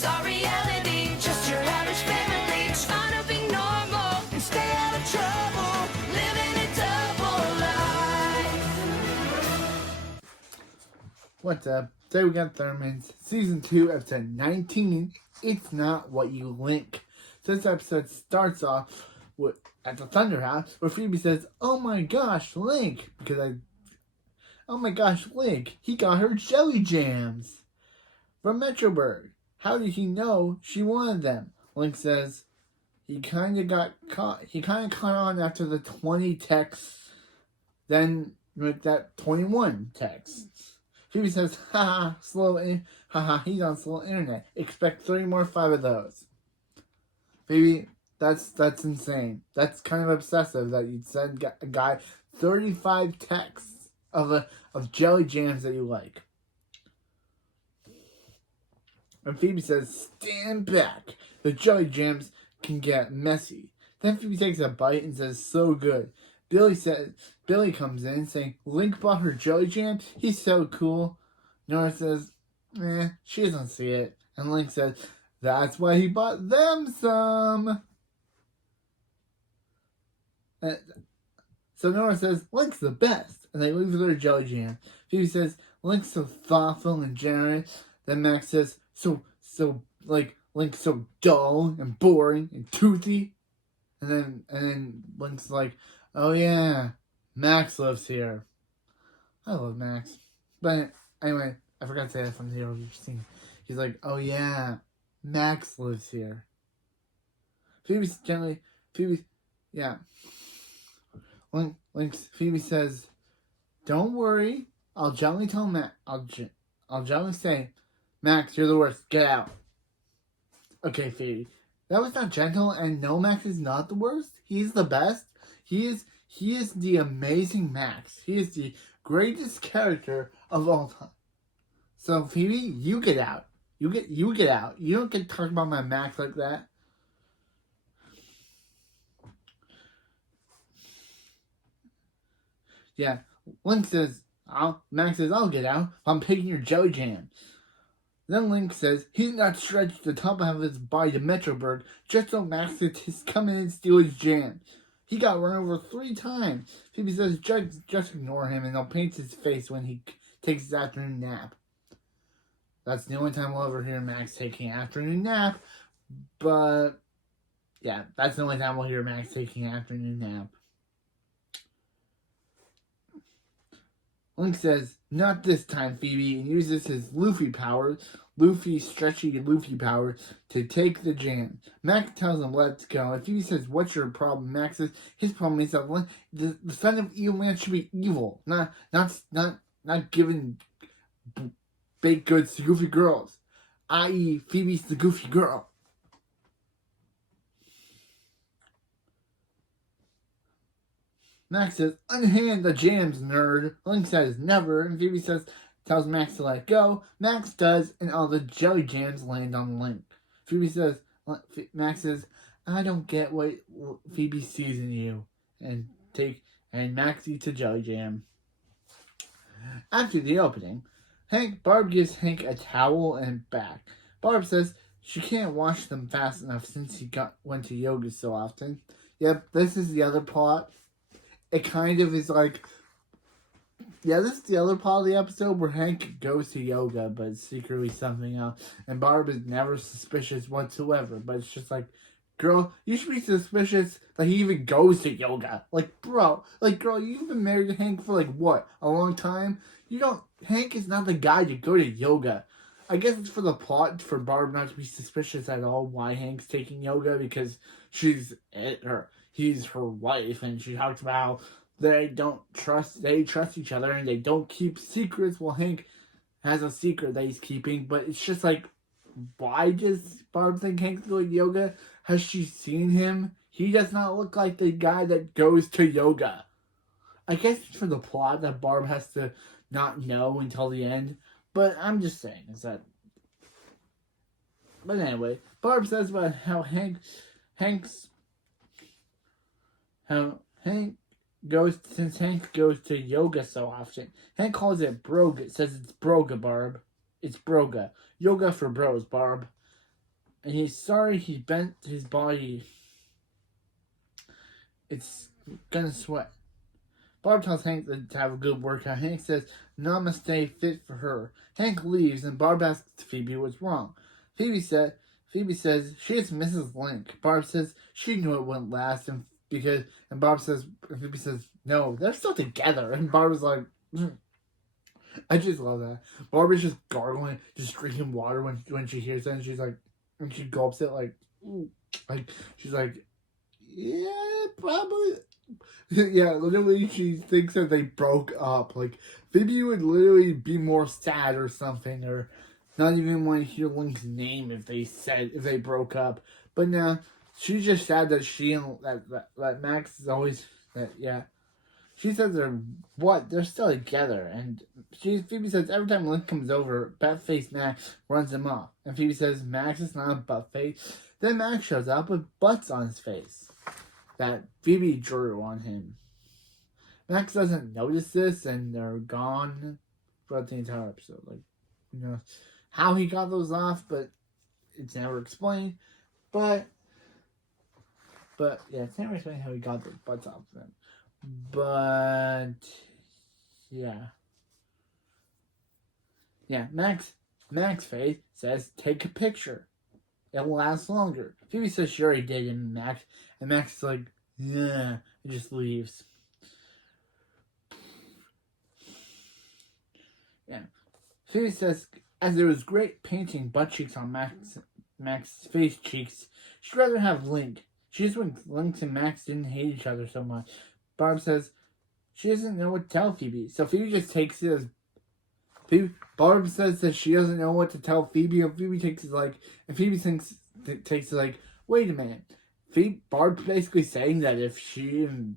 It's our reality, just your average family trying to be normal and stay out of trouble, living a double life. What's up? Today we got Thunderman's Season 2, Episode 19, It's Not What You Think. So this episode starts off at the Thunder House, where Phoebe says, oh my gosh, Link, Link, he got her jelly jams from Metroburg. How did he know she wanted them? Link says, he kind of caught on after the 20 texts, then with that 21 texts. Phoebe says, haha, he's on slow internet. Expect 3 more 5 of those. Phoebe, that's insane. That's kind of obsessive that you'd send a guy 35 texts of jelly jams that you like. And Phoebe says, stand back. The jelly jams can get messy. Then Phoebe takes a bite and says, so good. Billy comes in saying, Link bought her jelly jam. He's so cool. Nora says, she doesn't see it. And Link says, that's why he bought them some. So Nora says, Link's the best. And they leave their jelly jam. Phoebe says, Link's so thoughtful and generous. Then Max says, Link's so dull and boring and toothy. And then Link's like, oh yeah, Max lives here. I love Max. But anyway, I forgot to say that from the earlier scene. He's like, oh yeah, Max lives here. Phoebe says, don't worry, I'll gently tell Max, I'll gently say, Max, you're the worst, get out. Okay, Phoebe, that was not gentle, and no, Max is not the worst. He's the best. He is the amazing Max. He is the greatest character of all time. So Phoebe, you get out. You get out. You don't get to talk about my Max like that. Yeah, Link says, Max says, I'll get out. I'm picking your jelly jam. Then Link says he's not stretched the top half of his body to Metroburg just so Max could come in and steal his jam. He got run over 3 times. Phoebe says just ignore him and they'll paint his face when he takes his afternoon nap. That's the only time we'll ever hear Max taking an afternoon nap. But yeah, that's the only time we'll hear Max taking an afternoon nap. Link says, not this time, Phoebe, and uses his stretchy Luffy power to take the jam. Max tells him, let's go. And Phoebe says, what's your problem? Max says, his problem is that the son of evil man should be evil, not giving baked goods to goofy girls, i.e. Phoebe's the goofy girl. Max says, unhand the jams, nerd. Link says, never. And Phoebe tells Max to let go. Max does, and all the jelly jams land on Link. Max says, I don't get what Phoebe sees in you. And Max eats a jelly jam. After the opening, Barb gives Hank a towel and back. Barb says she can't wash them fast enough since he went to yoga so often. Yep, this is the other plot. It kind of is like, yeah, this is the other part of the episode where Hank goes to yoga, but it's secretly something else. And Barb is never suspicious whatsoever, but it's just like, girl, you should be suspicious that he even goes to yoga. Girl, you've been married to Hank for what, a long time? Hank is not the guy to go to yoga. I guess it's for the plot for Barb not to be suspicious at all why Hank's taking yoga, because he's her wife, and she talks about how they trust each other and they don't keep secrets. Well, Hank has a secret that he's keeping, but it's just like, why does Barb think Hank's going to yoga? Has she seen him? He does not look like the guy that goes to yoga. I guess it's for the plot that Barb has to not know until the end, but I'm just saying is that. But anyway, Barb says about how Hank goes to yoga so often. Hank calls it broga. Says it's broga, Barb. It's broga. Yoga for bros, Barb. and he's sorry he bent his body. It's gonna sweat. Barb tells Hank to have a good workout. Hank says, Namaste, fit for her. Hank leaves, and Barb asks Phoebe what's wrong. Phoebe says she is Mrs. Link. Barb says she knew it wouldn't last, and Phoebe says, no, they're still together. And Barb's like, I just love that. Barb is just gargling, just drinking water when she hears that, and she's like, when she gulps it, like she's like, yeah, probably. Yeah, literally, she thinks that they broke up. Like, Phoebe would literally be more sad or something, or not even want to hear Link's name if they broke up. But now, she's just sad that she and that Max is always She says they're still together, and Phoebe says every time Link comes over, butt-faced Max runs him off. And Phoebe says Max is not a butt-face. Then Max shows up with butts on his face that Phoebe drew on him. Max doesn't notice this, and they're gone throughout the entire episode. Like, how he got those off, but it's never explained. But yeah, it's never explained how he got those butts off them. But yeah, Max face says take a picture. It'll last longer. Phoebe says she already did, and Max is like, yeah, and just leaves. Yeah. Phoebe says, as there was great painting butt cheeks on Max's face cheeks, she'd rather have Link. She just when Link and Max didn't hate each other so much. Barb says she doesn't know what to tell Phoebe, so Phoebe just takes it as Barb says that she doesn't know what to tell Phoebe, and Phoebe takes it like, and Phoebe takes it like, wait a minute. Barb's basically saying that if she and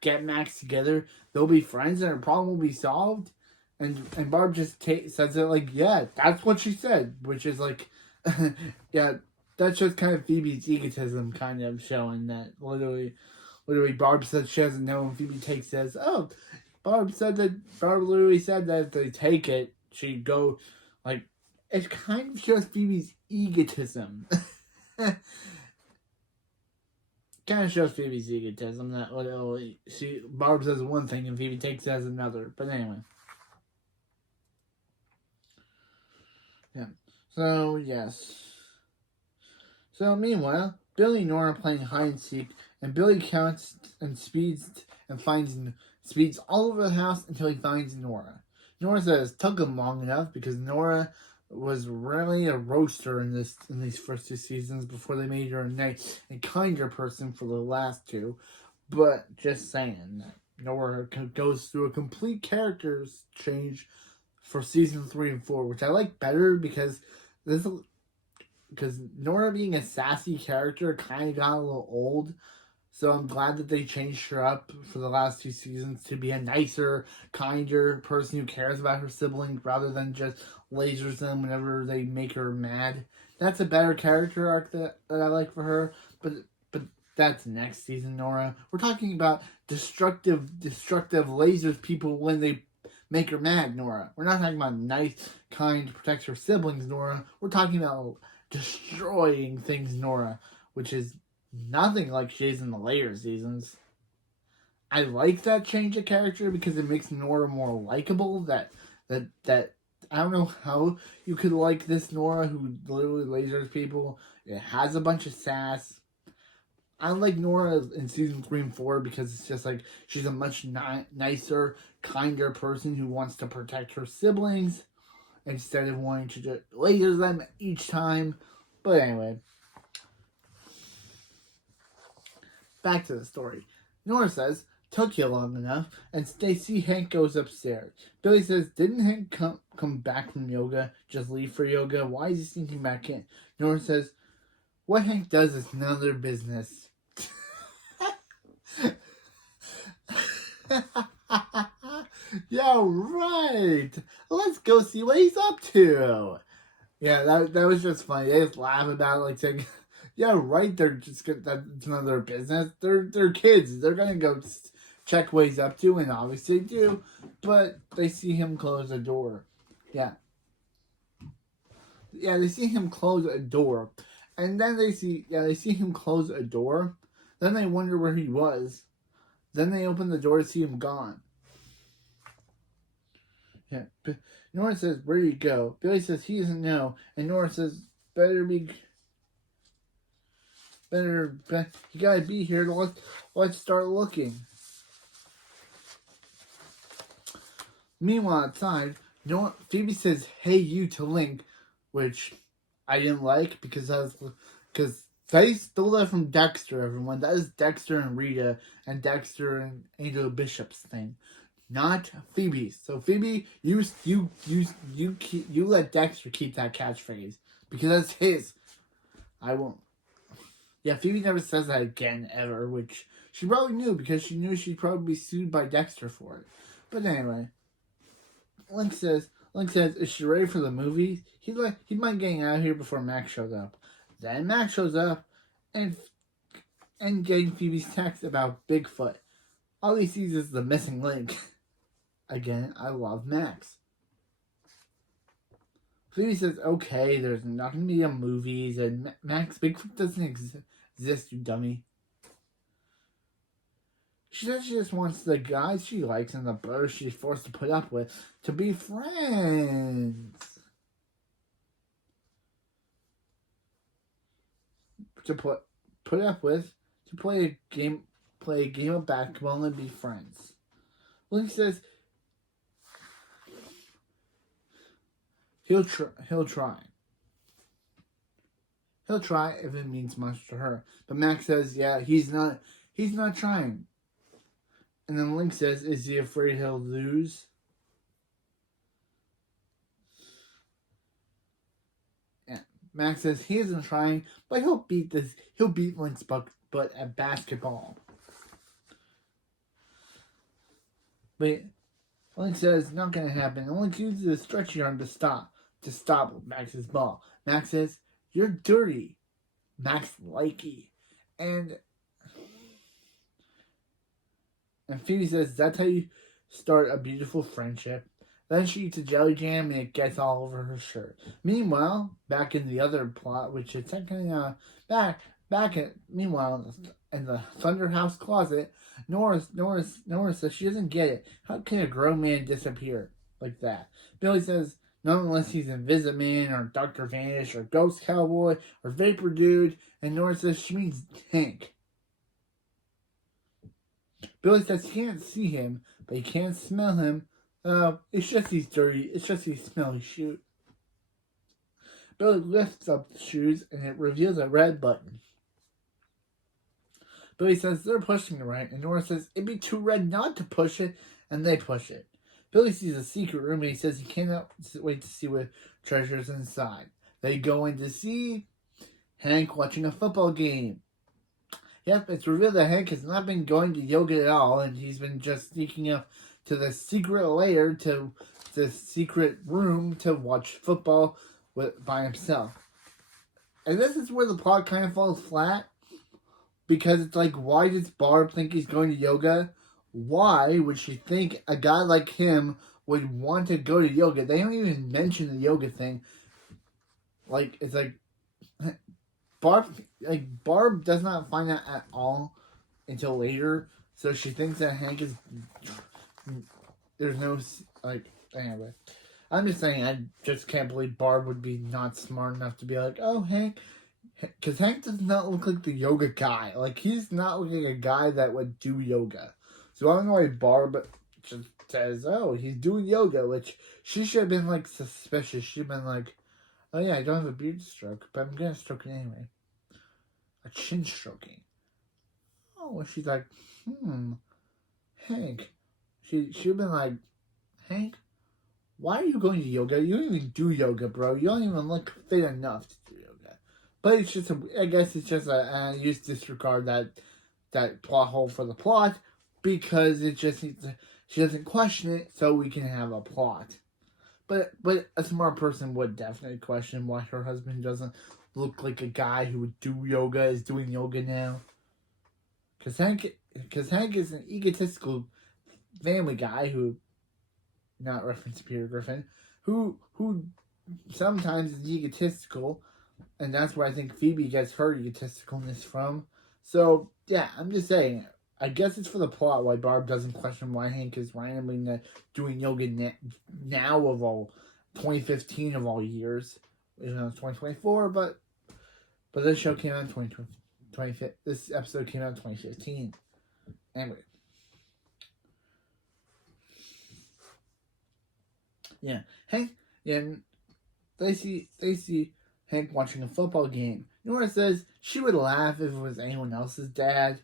get Max together, they'll be friends and her problem will be solved. And Barb just says it like, yeah, that's what she said, which is like, yeah, that's just kind of Phoebe's egotism kind of showing that literally Barb said she doesn't know, and Phoebe takes it as, oh, Barb literally said that if they take it, she'd go, like, it kind of shows Phoebe's egotism. Kind of shows Phoebe's egotism that Barb says one thing and Phoebe takes it as another. But anyway. Yeah. So, yes. So, meanwhile, Billy and Nora are playing hide and seek, and Billy counts and speeds all over the house until he finds Nora. Nora says it took him long enough because Nora was really a roaster in these first two seasons before they made her a nice and kinder person for the last two. But just saying that Nora goes through a complete character change for season 3 and 4, which I like better because Nora being a sassy character kind of got a little old. So I'm glad that they changed her up for the last 2 seasons to be a nicer, kinder person who cares about her siblings rather than just lasers them whenever they make her mad. That's a better character arc that I like for her. But that's next season, Nora. We're talking about destructive lasers people when they make her mad, Nora. We're not talking about nice, kind, protects her siblings, Nora. We're talking about destroying things, Nora, which is nothing like she is in the later seasons. I like that change of character because it makes Nora more likable. That I don't know how you could like this Nora who literally lasers people. It has a bunch of sass. I like Nora in season 3 and 4 because it's just like she's a much nicer, kinder person who wants to protect her siblings instead of wanting to just laser them each time. But anyway, back to the story. Nora says, took you long enough, and Stacy Hank goes upstairs. Billy says, didn't Hank come back from yoga, just leave for yoga? Why is he sneaking back in? Nora says, what Hank does is none of their business. Yeah, right. Let's go see what he's up to. Yeah, that was just funny. They just laugh about it, like saying, yeah, right, they're just that's none of their business. They're kids. They're gonna go check what he's up to, and obviously do. But they see him close a door. Yeah. Yeah, they see him close a door. And then they see him close a door. Then they wonder where he was. Then they open the door to see him gone. Yeah. Nora says, "Where do you go?" Billy says he doesn't know, and Nora says, "Better, you gotta be here. Let's start looking." Meanwhile, outside, Phoebe says, "Hey, you," to Link, which I didn't like because they stole that from Dexter. Everyone, that is Dexter and Rita and Dexter and Angel Bishop's thing, not Phoebe's. So Phoebe, you let Dexter keep that catchphrase because that's his. I won't. Yeah, Phoebe never says that again ever, which she probably knew because she knew she'd probably be sued by Dexter for it. But anyway, Link says, "Is she ready for the movie?" He's mind getting out of here before Max shows up. Then Max shows up and getting Phoebe's text about Bigfoot. All he sees is the missing Link. Again, I love Max. Phoebe says, "Okay, there's not going to be a movies," and Max, Bigfoot doesn't exist, you dummy. She says she just wants the guys she likes and the brothers she's forced to put up with to be friends. To put up with, to play a game of basketball and be friends. Link says he'll try. He'll try if it means much to her. But Max says, yeah, he's not trying. And then Link says, is he afraid he'll lose? Yeah. Max says he isn't trying, but he'll beat Link's butt at basketball. But Link says not gonna happen. And Link uses a stretchy arm to stop Max's ball. Max says, "You're dirty." Max likey. And Phoebe says, "That's how you start a beautiful friendship." Then she eats a jelly jam and it gets all over her shirt. Meanwhile, back in the other plot, which is technically meanwhile in the Thunder House closet, Nora says she doesn't get it. How can a grown man disappear like that? Billy says, not unless he's Invisiman or Dr. Vanish or Ghost Cowboy or Vapor Dude. And Nora says she means Hank. Billy says he can't see him, but he can't smell him. It's just he's dirty. It's just he smelly shoes. Billy lifts up the shoes and it reveals a red button. Billy says they're pushing it right, and Nora says it'd be too red not to push it, and they push it. Billy sees a secret room and he says he cannot wait to see what treasures inside. They go in to see Hank watching a football game. Yep, it's revealed that Hank has not been going to yoga at all, and he's been just sneaking up to the secret lair, to the secret room to watch football by himself. And this is where the plot kind of falls flat, because it's like, why does Barb think he's going to yoga? Why would she think a guy like him would want to go to yoga? They don't even mention the yoga thing. Like, it's like Barb does not find out at all until later, so she thinks that Hank is. There's no anyway. I'm just saying, I just can't believe Barb would be not smart enough to be like, oh, Hank, because Hank does not look like the yoga guy. Like, he's not looking like a guy that would do yoga. So I don't know why Barb just says, oh, he's doing yoga, which she should have been, like, suspicious. She'd have been like, oh, yeah, I don't have a beard stroke, but I'm going to stroke it anyway. A chin stroking. Oh, she's like, Hank. She'd have been like, Hank, why are you going to yoga? You don't even do yoga, bro. You don't even look fit enough to do yoga. But it's just, I guess it's just you just disregard that plot hole for the plot, because it just needs to, she doesn't question it, so we can have a plot. But a smart person would definitely question why her husband doesn't look like a guy who would do yoga is doing yoga now. Because Hank is an egotistical family guy who, not reference Peter Griffin, who sometimes is egotistical, And that's where I think Phoebe gets her egotisticalness from. So, yeah, I'm just saying. I guess it's for the plot why Barb doesn't question why Hank is randomly doing yoga now of all 2015 of all years. You know, it's 2024, but this show came out in 2020. This episode came out in 2015. Anyway. Yeah. Hank, yeah, they see Hank watching a football game. Nora says she would laugh if it was anyone else's dad.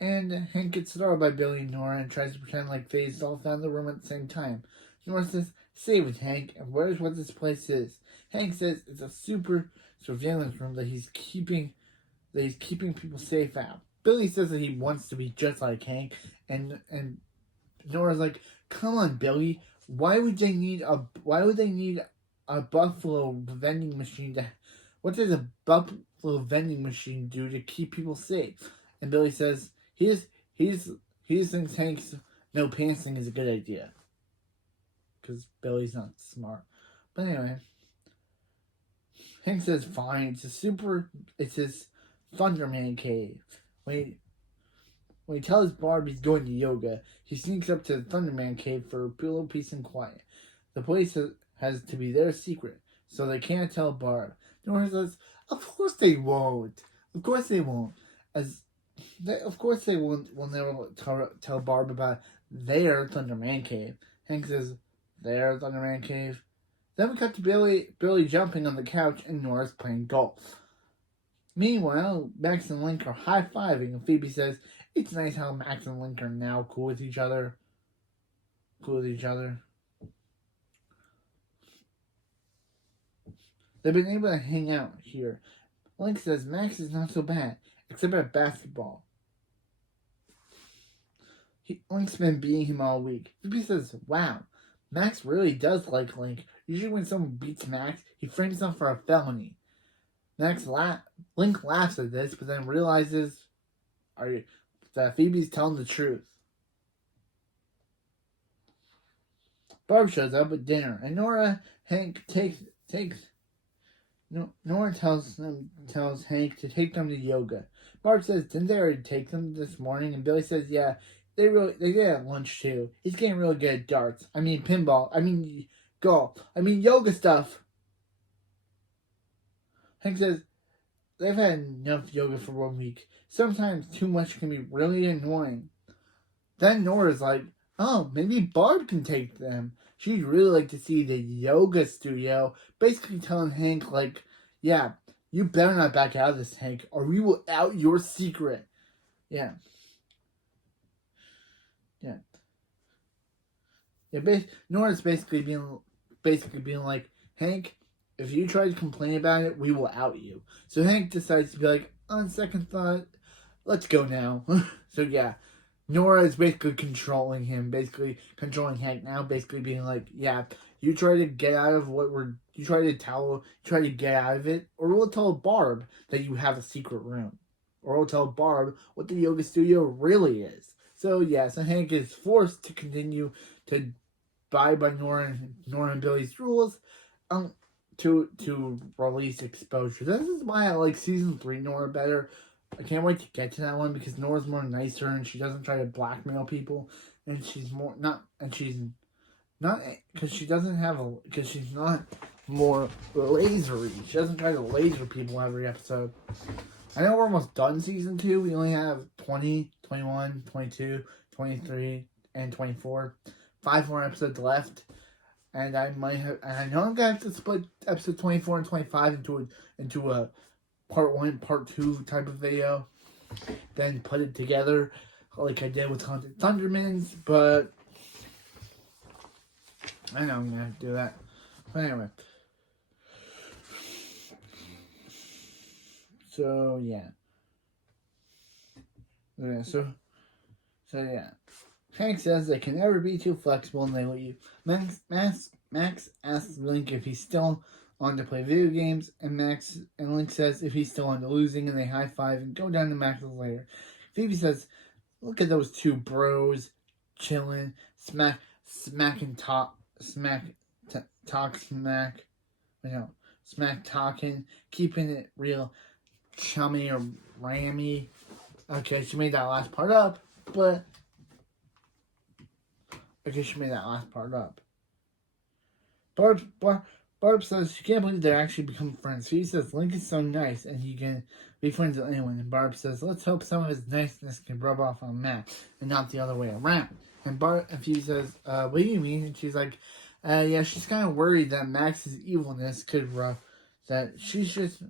And Hank gets startled by Billy and Nora and tries to pretend like they all found the room at the same time. Nora says, "Save it, Hank, and where's what this place is?" Hank says it's a super surveillance room that he's keeping people safe at. Billy says that he wants to be just like Hank, and Nora's like, "Come on, Billy. Why would they need a buffalo vending machine to? What does a buffalo vending machine do to keep people safe?" And Billy says he thinks Hank's no pants thing is a good idea because Billy's not smart. But anyway, Hank says fine. It's his thunderman cave. When he tells Barb he's going to yoga, he sneaks up to the Thunderman cave for a little peace and quiet. The place has to be their secret, so they can't tell Barb. Nora says, "Of course they won't. Of course they won't. Of course they won't. Will never tell Barb about their Thunderman cave." Hank says, "Their Thunderman cave." Then we cut to Billy jumping on the couch, and Nora's playing golf. Meanwhile, Max and Link are high-fiving, and Phoebe says, "It's nice how Max and Link are now cool with each other." They've been able to hang out here. Link says Max is not so bad, except at basketball. Link's been beating him all week. Phoebe says, "Wow, Max really does like Link. Usually when someone beats Max, he frames them for a felony." Link laughs at this, but then realizes that Phoebe's telling the truth. Barb shows up at dinner, and Nora tells Hank to take them to yoga. Barb says, "Didn't they already take them this morning?" And Billy says, "Yeah, they did at lunch too. He's getting really good at darts. I mean pinball. I mean golf. I mean yoga stuff." Hank says, "They've had enough yoga for 1 week. Sometimes too much can be really annoying." Then Nora's like, "Oh, maybe Barb can take them. She'd really like to see the yoga studio." Basically telling Hank, like, "Yeah, you better not back out of this, Hank, or we will out your secret." Yeah. Nora's basically being like, "Hank, if you try to complain about it, we will out you." So Hank decides to be like, "On second thought, let's go now." So yeah, Nora is basically controlling him, basically controlling Hank now, basically being like, "Yeah, you try to get out of you try to get out of it, or we'll tell Barb that you have a secret room, or we'll tell Barb what the yoga studio really is." So yeah, so Hank is forced to continue to abide by Nora and Billy's rules, to release exposure. This is why I like season 3 Nora better. I can't wait to get to that one because Nora's more nicer and she doesn't try to blackmail people, and she's not because she's not more lasery. She doesn't try to laser people every episode. I know we're almost done season 2. We only have 20, 21, 22, 23, and 24. 5 more episodes left. And I know I'm gonna have to split episode 24 and 25 into a part 1, part 2 type of video. Then put it together like I did with Haunted Thundermans, but I know I'm gonna have to do that. But anyway. So yeah. So yeah. Hank says they can never be too flexible and they leave. Max asks Link if he's still on to play video games, and Link says if he's still on to losing, and they high five and go down to Max's lair. Phoebe says, "Look at those two bros chilling, talk smack." You know, smack talking, keeping it real chummy or rammy. Okay, she made that last part up, but she made that last part up. Barb says she can't believe they're actually become friends. Phoebe says Link is so nice and he can be friends with anyone. And Barb says, let's hope some of his niceness can rub off on Matt and not the other way around. And Phoebe says, what do you mean? And she's like, yeah, she's kind of worried that Max's evilness could rub, that she just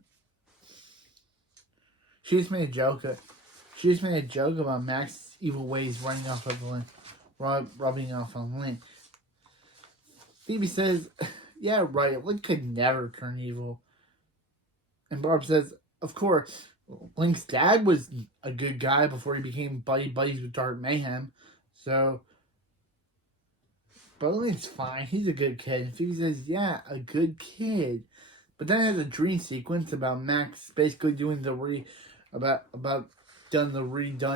made a joke. She just made a joke about Max's evil ways rubbing off on Link. Phoebe says, yeah, right, Link could never turn evil. And Barb says, of course, Link's dad was a good guy before he became buddies with Dark Mayhem. So, but Link's fine. He's a good kid. And Phoebe says, yeah, a good kid. But then there's a dream sequence about Max basically doing the redone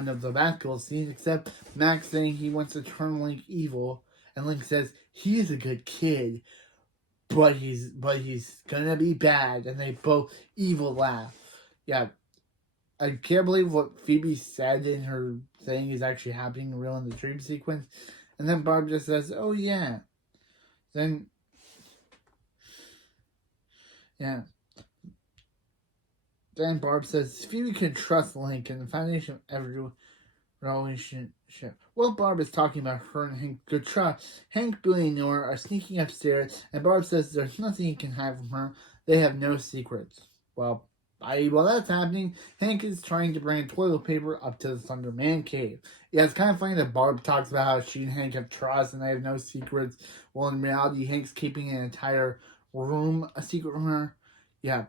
of the basketball scene, except Max saying he wants to turn Link evil, and Link says he is a good kid, but he's gonna be bad, and they both evil laugh. Yeah, I can't believe what Phoebe said in her thing is actually happening real in the dream sequence. And then Barb just says, "Oh yeah." Then Barb says Phoebe can trust Link and the foundation of every relationship. Well, Barb is talking about her and Hank good trust. Hank, Billy, and Nora are sneaking upstairs, and Barb says there's nothing he can hide from her. They have no secrets. Well, while that's happening, Hank is trying to bring toilet paper up to the thunderman cave. Yeah, it's kind of funny that Barb talks about how she and Hank have trust and they have no secrets. Well, in reality, Hank's keeping an entire room a secret from her. Yeah.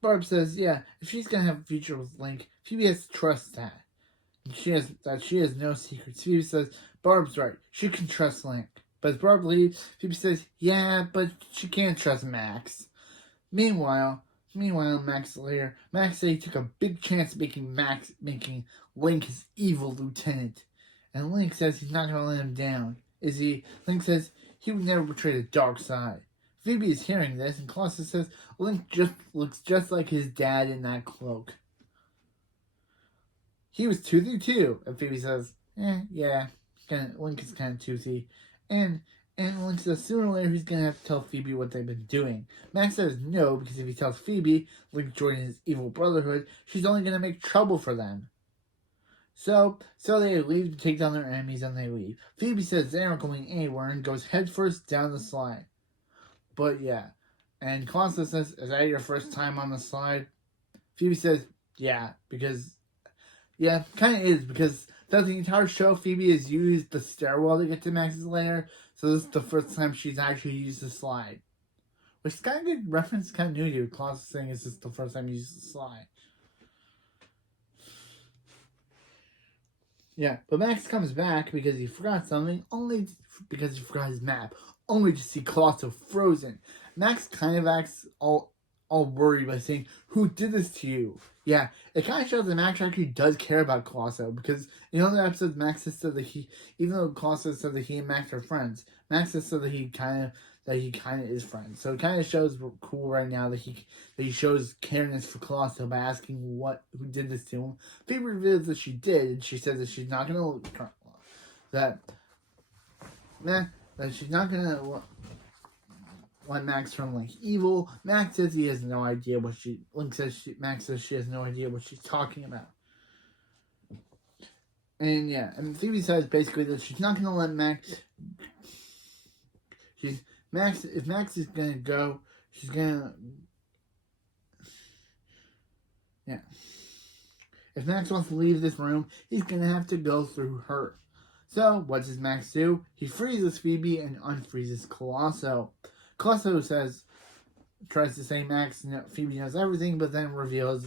Barb says, yeah, if she's going to have a future with Link, Phoebe has to trust that. And she has no secrets. Phoebe says, Barb's right. She can trust Link. But as Barb leaves, Phoebe says, yeah, but she can't trust Max. Meanwhile, Max later, Max said he took a big chance making Link his evil lieutenant. And Link says he's not going to let him down. Is he? Link says he would never betray the dark side. Phoebe is hearing this, and Colossus says Link looks just like his dad in that cloak. He was toothy too, and Phoebe says, yeah, Link is kind of toothy. And Link says sooner or later he's going to have to tell Phoebe what they've been doing. Max says no, because if he tells Phoebe Link joined his evil brotherhood, she's only going to make trouble for them. So they leave to take down their enemies, and they leave. Phoebe says they aren't going anywhere and goes headfirst down the slide. But yeah, and Colossus says, is that your first time on the slide? Phoebe says, yeah, because, yeah, kind of is, because throughout the entire show, Phoebe has used the stairwell to get to Max's lair, so this is the first time she's actually used the slide. Which is kind of good reference, kind of new to Colossus saying it's just the first time he used the slide. Yeah, but Max comes back because he forgot something, only because he forgot his map, only to see Colossus frozen. Max kind of acts all worried by saying, who did this to you? Yeah, it kind of shows that Max actually does care about Colossus, because in other episodes, Max has said that even though Colossus said that he and Max are friends, Max has said that he kind of is friends. So it kind of shows cool right now that he shows careness for Colossus by asking who did this to him. Phoebe reveals that she did, and she says that she's not gonna she's not gonna let Max turn Link evil. Max says he has no idea what Max says she has no idea what she's talking about. And yeah, and Phoebe says basically that she's not gonna let Max. If Max is gonna go, she's gonna. Yeah. If Max wants to leave this room, he's gonna have to go through her. So, what does Max do? He freezes Phoebe and unfreezes Colossus. Colossus tries to say Phoebe knows everything, but then reveals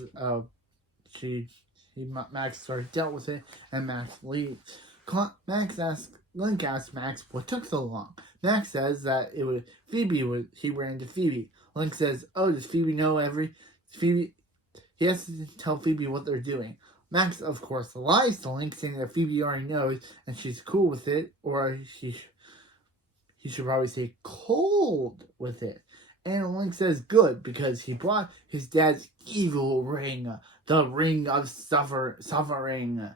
Max already dealt with it, and Max leaves. Link asks Max what took so long. Max says that he ran into Phoebe. Link says, oh, does Phoebe know Phoebe? He has to tell Phoebe what they're doing. Max, of course, lies to Link, saying that Phoebe already knows, and she's cool with it, or he should probably say cold with it. And Link says good because he brought his dad's evil ring, the ring of suffering.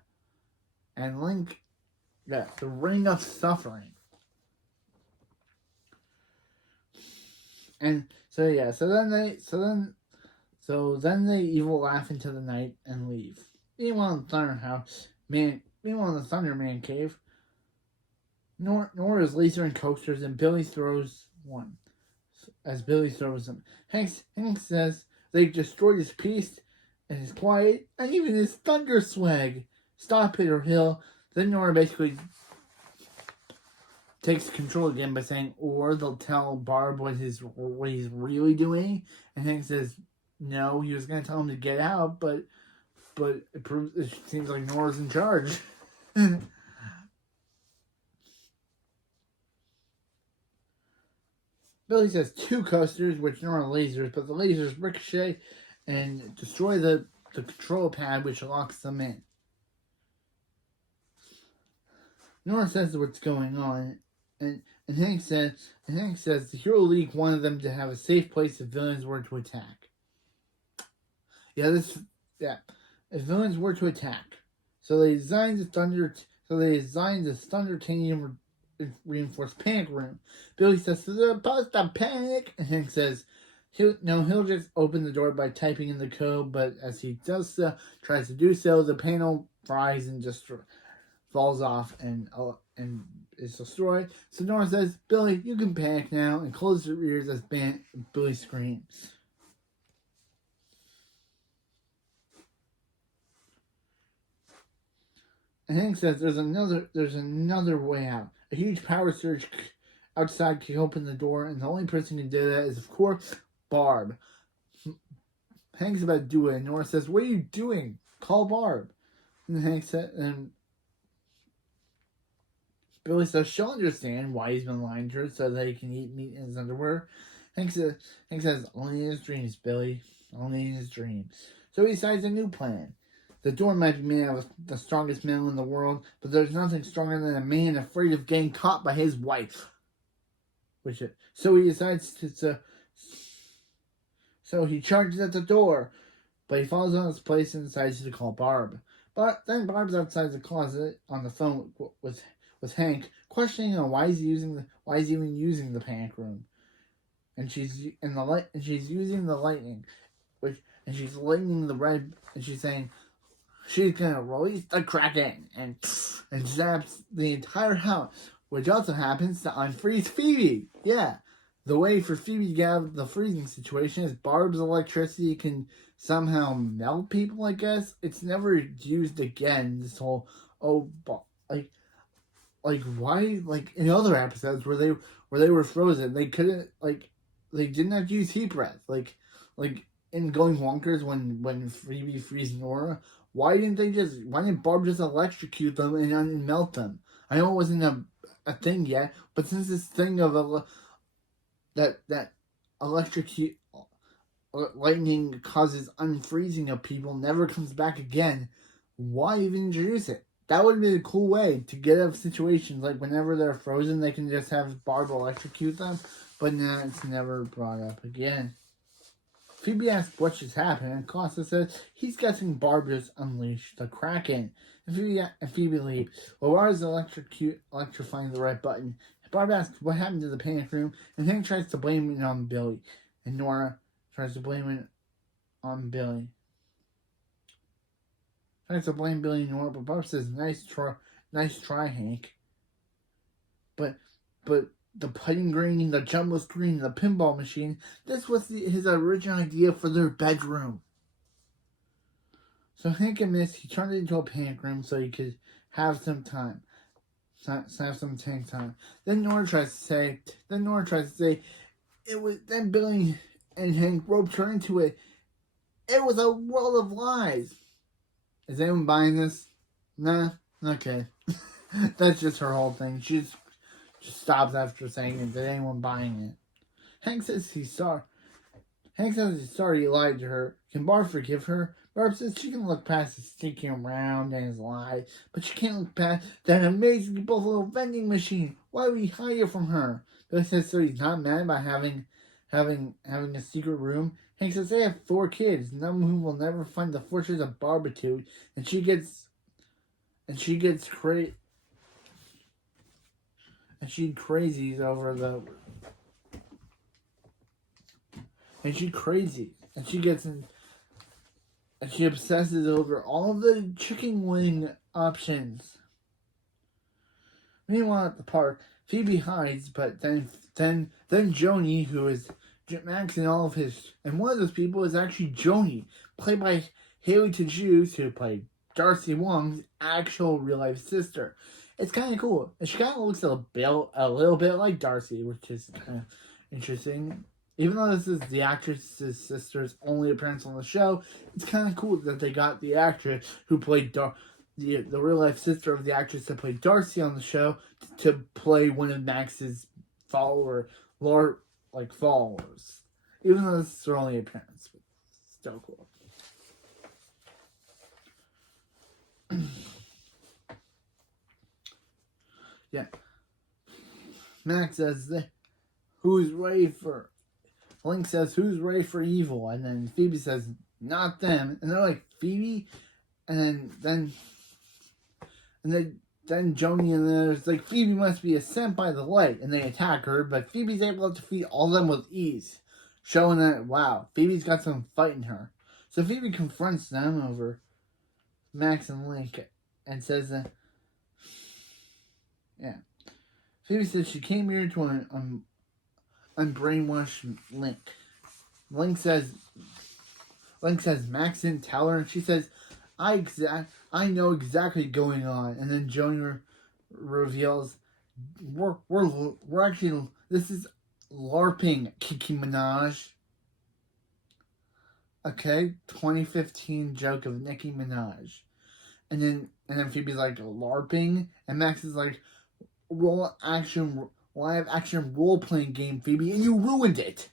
And Link, yeah, the ring of suffering. And so yeah, so then they evil laugh into the night and leave. Meanwhile in the meanwhile in the Thunderman cave, Nora's laser and coasters, and Billy throws one. As Billy throws them, Hank says they destroyed his piece and his quiet and even his thunder swag. Stop it or he'll. Then Nora basically takes control again by saying, or they'll tell Barb what he's really doing. And Hank says, no, he was going to tell him to get out, but it seems like Nora's in charge. Billy says 2 coasters, which Nora lasers, but the lasers ricochet and destroy the control pad, which locks them in. Nora says what's going on, and Hank says the Hero League wanted them to have a safe place if villains were to attack. If villains were to attack, so they designed the Thundertanium reinforced panic room. Billy says they're supposed to panic, and Hank says he'll just open the door by typing in the code, but as he tries to do so, the panel fries and just falls off and is destroyed. So Nora says, Billy, you can panic now, and close your ears as Billy screams. And Hank says there's another way out. A huge power surge outside can open the door, and the only person who can do that is, of course, Barb. Hank's about to do it, and Nora says, what are you doing? Call Barb. And Hank said, and Billy says she'll understand why he's been lying to her so that he can eat meat in his underwear. Hank says, only in his dreams, Billy. Only in his dreams. So he decides a new plan. The door might be made out of the strongest metal in the world, but there's nothing stronger than a man afraid of getting caught by his wife. So he decides to. So he charges at the door, but he falls on his place and decides to call Barb. But then Barb's outside the closet on the phone with Hank, questioning on why he's even using the panic room, and she's using the lightning, and she's lightning the red, and she's saying she's gonna release the Kraken and zaps the entire house, which also happens to unfreeze Phoebe. Yeah, the way for Phoebe to get out of the freezing situation is Barb's electricity can somehow melt people. I guess it's never used again. This whole why in other episodes where they were frozen, they couldn't they did not use heat breath like in Going Wonkers when Phoebe frees Nora. Why didn't Barb just electrocute them and melt them? I know it wasn't a thing yet, but since this thing of that electrocute lightning causes unfreezing of people never comes back again, why even introduce it? That would be a cool way to get out of situations like whenever they're frozen, they can just have Barb electrocute them, but now it's never brought up again. Phoebe asks what just happened, and Costa says he's guessing Barb just unleashed the Kraken. And Phoebe leaves. Well, Barb's electrifying the right button. Barb asks what happened to the panic room, and Hank tries to blame it on Billy. And Nora tries to blame it on Billy. Tries to blame Billy and Nora, but Barb says, nice try, Hank. But the putting green, the jumbo screen, the pinball machine, this was his original idea for their bedroom. So Hank admits he turned it into a panic room so he could have some time. Have some tank time. Then Nora tries to say, it was, then Billy and Hank roped her into it. It was a world of lies. Is anyone buying this? Nah? Okay. That's just her whole thing. She just stops after saying it. Is anyone buying it? Hank says he's sorry. Hank says he's sorry he lied to her. Can Barb forgive her? Barb says she can look past his sticking around and his lie, but she can't look past that amazing buffalo vending machine. Why would he hide it from her? Billy says so he's not mad about having a secret room. Hank says they have 4 kids, none of whom will never find the fortress of Barbitude, and she gets crazy. And she crazies over the. And she crazy. And she gets in. And she obsesses over all the chicken wing options. Meanwhile, at the park, Phoebe hides, but then Joni, who is Max and all of his. And one of those people is actually Joni, played by Haley Tajus, who played Darcy Wong's actual real life sister. It's kind of cool. And she kind of looks a little bit like Darcy, which is kind of interesting. Even though this is the actress's sister's only appearance on the show, it's kind of cool that they got the actress who played the real life sister of the actress that played Darcy on the show to play one of Max's followers. Even though this is their only appearance, but still cool. Yeah. Max says, who's ready for... Link says, who's ready for evil? And then Phoebe says, not them. And they're like, Phoebe? And then Joni and there's like, Phoebe must be sent by the light. And they attack her, but Phoebe's able to defeat all of them with ease. Showing that, wow, Phoebe's got some fight in her. So Phoebe confronts them over Max and Link and says that, yeah. Phoebe says she came here to unbrainwash Link. Link says Max didn't tell her, and she says, I know exactly what's going on. And then Joni reveals, we're actually, this is LARPing, Kiki Minaj. Okay, 2015 joke of Nicki Minaj. And then Phoebe's like, LARPing? And Max is like, live action role playing game, Phoebe, and you ruined it.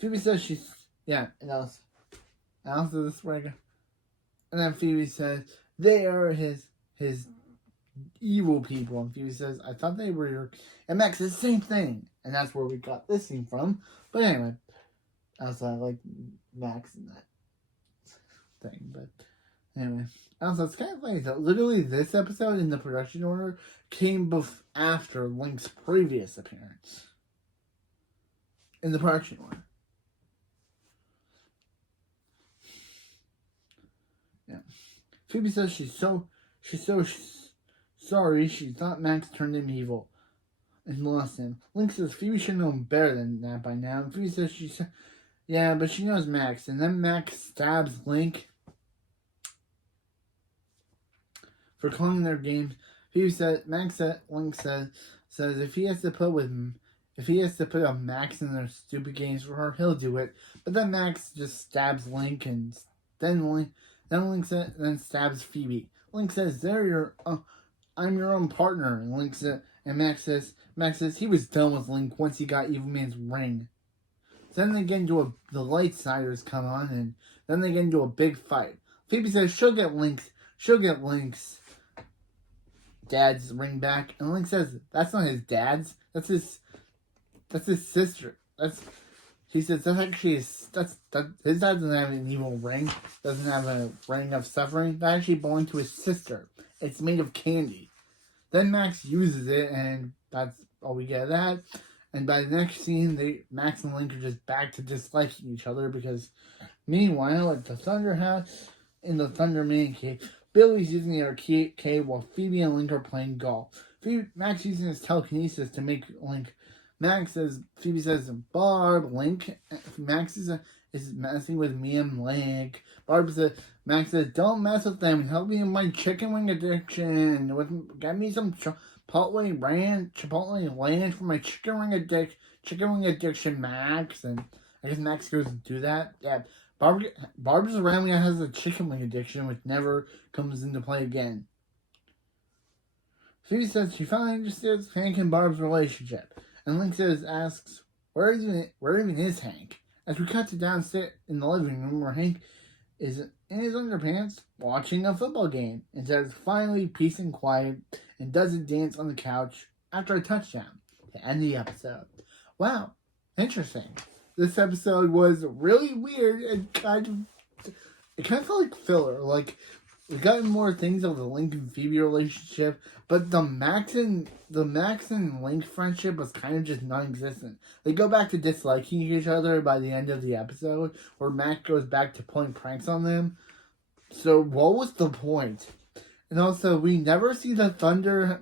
Phoebe says she's and Alice is this way. And then Phoebe says they are his evil people, and Phoebe says I thought they were your. And Max says the same thing, and that's where we got this scene from. But anyway, I like Max and that thing, but anyway, also it's kind of funny that literally this episode in the production order came after Link's previous appearance in the production order. Yeah, Phoebe says she's so sorry. She thought Max turned him evil and lost him. Link says Phoebe should know better than that by now. And Phoebe says yeah, but she knows Max. And then Max stabs Link for calling their games. Phoebe said, Link says if he has to put a Max in their stupid games for her, he'll do it. But then Max just stabs Link, and then Link stabs Phoebe. Link says, I'm your own partner. And Max says he was done with Link once he got Evil Man's ring. Then they get into the Lightsiders come on, and then they get into a big fight. Phoebe says she'll get Link's dad's ring back, and Link says that's not his dad's. That's his sister. He says that's actually his dad doesn't have an evil ring. Doesn't have a ring of suffering. That actually belonged to his sister. It's made of candy. Then Max uses it, and that's all we get of that. And by the next scene, Max and Link are just back to disliking each other because, meanwhile, at the Thunder House in the Thunderman cave, Billy's using the arcade while Phoebe and Link are playing golf. Max using his telekinesis to make Link. Phoebe says, Barb, Link. Max is messing with me and Link. Max says, don't mess with them. Help me with my chicken wing addiction. Get me some Chipotle ranch for my chicken wing addiction, Max. And I guess Max goes to do that. Yeah, Barb's around me has a chicken wing addiction, which never comes into play again. Phoebe says she finally understands Hank and Barb's relationship, and Link asks, where even is Hank? As we cut to downstairs in the living room where Hank is in his underpants watching a football game, and says finally peace and quiet, and doesn't dance on the couch after a touchdown to end the episode. Wow, interesting. This episode was really weird and kind of felt like filler. Like, we got more things of the Link and Phoebe relationship, but the Max and Link friendship was kind of just non-existent. They go back to disliking each other by the end of the episode, where Max goes back to pulling pranks on them. So what was the point? And also, we never see the Thunder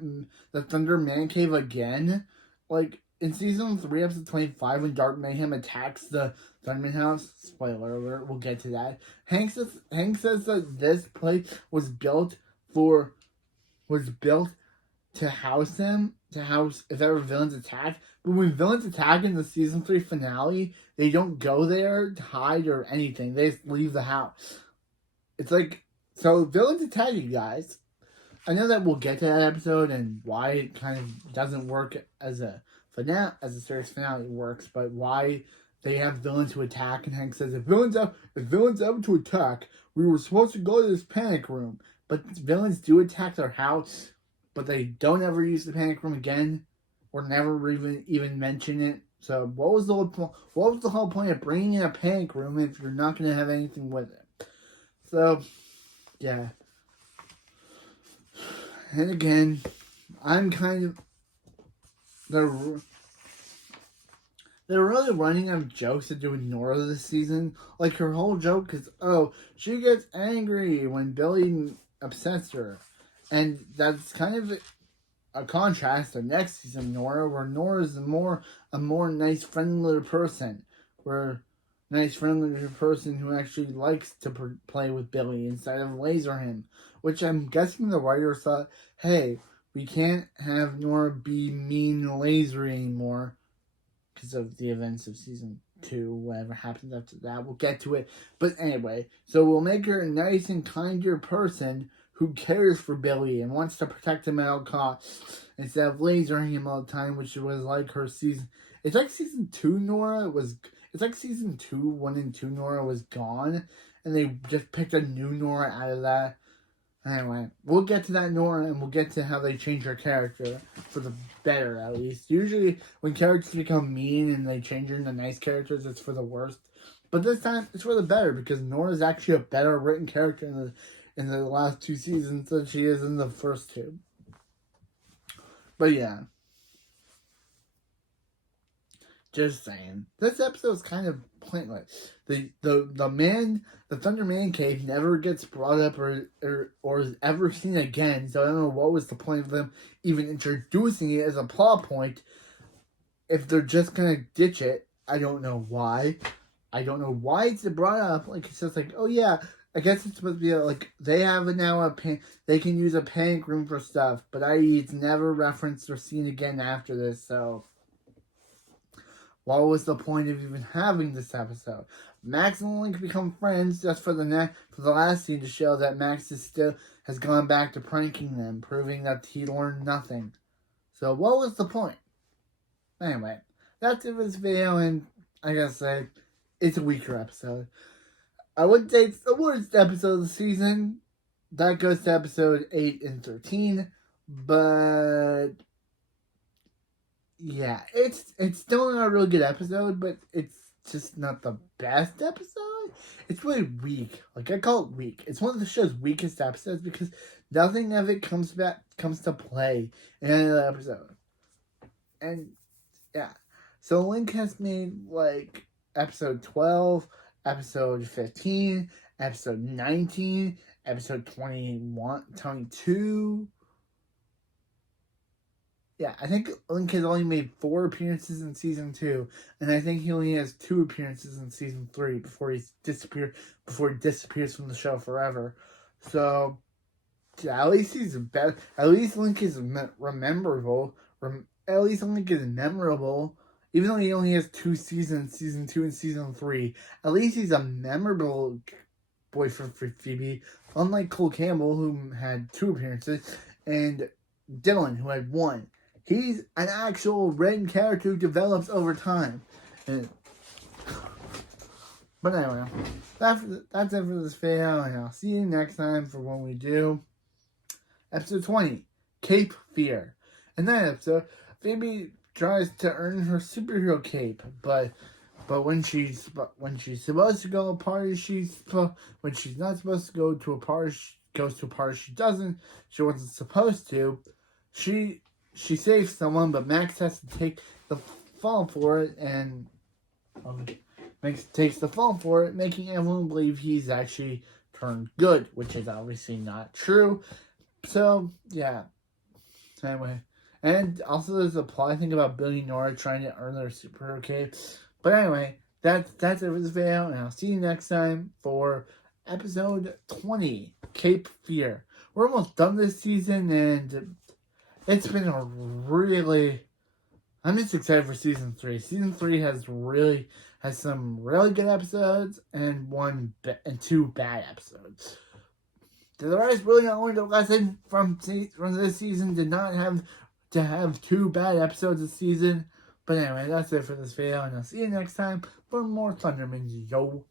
Man Cave again. Like, in season 3, episode 25, when Dark Mayhem attacks the Thunderman house, spoiler alert, we'll get to that. Hank says that this place was built to house if ever villains attack. But when villains attack in the season 3 finale, they don't go there to hide or anything. They just leave the house. It's like, so villains attack you guys. I know that we'll get to that episode and why it kind of doesn't work as a series finale works, but why they have villains who attack. And Hank says, if villains up to attack, we were supposed to go to this panic room. But villains do attack their house, but they don't ever use the panic room again, or never even mention it. So what was the whole point of bringing in a panic room if you're not going to have anything with it? So, yeah. And again, I'm kind of... They're really running out of jokes to do with Nora this season. Like, her whole joke is, she gets angry when Billy upsets her. And that's kind of a contrast to next season Nora, where Nora is a more nice, friendlier person. Nice, friendlier person who actually likes to play with Billy instead of laser him. Which I'm guessing the writer thought, hey, we can't have Nora be mean and lasery anymore because of the events of season 2, whatever happens after that. We'll get to it. But anyway, so we'll make her a nice and kinder person who cares for Billy and wants to protect him at all costs instead of lasering him all the time, which was like her season. It's like season 2 Nora was... It's like season 2, 1 and 2 Nora was gone, and they just picked a new Nora out of that. Anyway, we'll get to that Nora, and we'll get to how they change her character for the better, at least. Usually, when characters become mean and they change her into nice characters, it's for the worst. But this time, it's for the better, because Nora's actually a better written character in the last 2 seasons than she is in the first 2. But yeah. Just saying. This episode's kind of pointless. The Thunder Man Cave never gets brought up or is ever seen again, so I don't know what was the point of them even introducing it as a plot point. If they're just gonna ditch it, I don't know why. I don't know why it's brought up. Like, it's just like, oh yeah, I guess it's supposed to be like, they have they can use a panic room for stuff, but i.e. it's never referenced or seen again after this, so... What was the point of even having this episode? Max and Link become friends just for the last scene to show that Max has gone back to pranking them, proving that he learned nothing. So what was the point? Anyway, that's it for this video, and I gotta say, it's a weaker episode. I wouldn't say it's the worst episode of the season. That goes to episode 8 and 13, but... Yeah, it's still not a really good episode, but it's just not the best episode. It's really weak. Like, I call it weak. It's one of the show's weakest episodes because nothing of it comes to play in any other episode. And, yeah. So Link has made, like, episode 12, episode 15, episode 19, episode 21, 22... Yeah, I think Link has only made 4 appearances in season 2, and I think he only has 2 appearances in season 3 before he disappears from the show forever. So, yeah, at least he's better. At least Link is memorable. At least Link is memorable, even though he only has 2 seasons, season 2 and season 3. At least he's a memorable boyfriend for Phoebe, unlike Cole Campbell, who had 2 appearances, and Dylan, who had 1. He's an actual written character who develops over time. But anyway, that's it for this video, and I'll see you next time for when we do episode 20, Cape Fear. In that episode, Phoebe tries to earn her superhero cape, but when she's supposed to go to a party, when she's not supposed to go to a party, she goes to a party she wasn't supposed to. She saves someone, but Max has to take the fall for it, and takes the fall for it, making everyone believe he's actually turned good, which is obviously not true. So yeah. Anyway, and also there's a plot thing about Billy and Nora trying to earn their superhero cape. But anyway, that's it for this video, and I'll see you next time for episode 20, Cape Fear. We're almost done this season, and it's been I'm just excited for season 3. Season 3 has some really good episodes and 2 bad episodes. The writers really not learned a lesson from this season. Did not have to have 2 bad episodes this season. But anyway, that's it for this video, and I'll see you next time for more Thundermans. Yo.